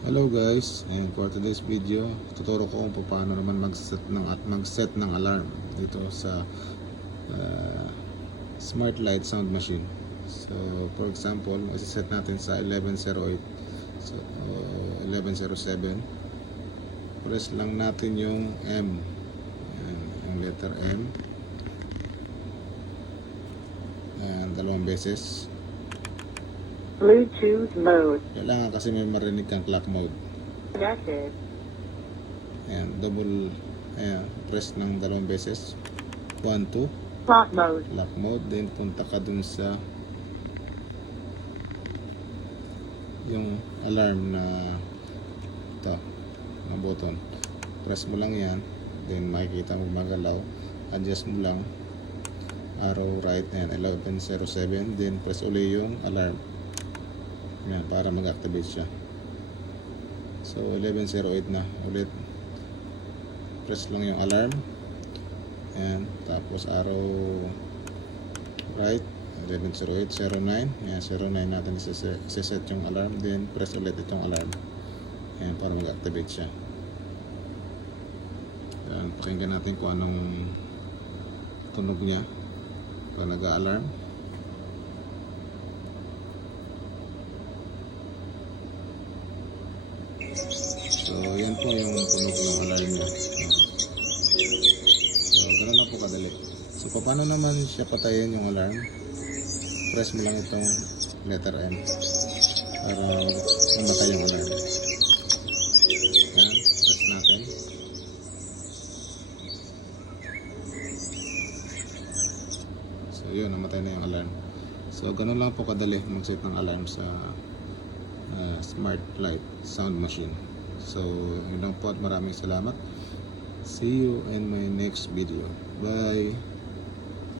Hello guys, and for today's video, tuturo ko kung paano naman mag-set ng alarm dito sa Smart Light Sound Machine. So, for example, i-set natin sa 1108. So, 1107. Press lang natin yung M. Ayan, yung letter M. Ayan, dalawang beses. Bluetooth mode. Kailangan kasi may marinig kang clock mode. Connected. Ayan, ayan, press ng dalawang beses. 1, 2. Clock mode. Lock mode. Then punta ka dun sa yung alarm na ito, na button. Press mo lang yan. Then makikita mo magalaw. Adjust mo lang. Arrow right. Ayan, 1107. Then press uli yung alarm. Yan, para mag-activate siya. So 1108 na ulit. Press lang yung alarm. Ayan, tapos arrow right 1108 09. Ayan, 09 natin isa-set yung alarm. Then press ulit itong alarm. Ayan, para mag-activate siya. Ayan, pakinggan natin kung anong tunog niya pag nag-alarm. So, yan po yung tunog ng alarm niya. So, ganoon na po kadali. So, paano naman siya patayin yung alarm? Press mo lang itong letter M para mamatay yung alarm. Yan, press natin. So, yun, namatay na yung alarm. So, ganoon lang po kadali mag-set ng alarm sa Smart Light Sound Machine. So, yun lang po at maraming salamat. See you in my next video. Bye!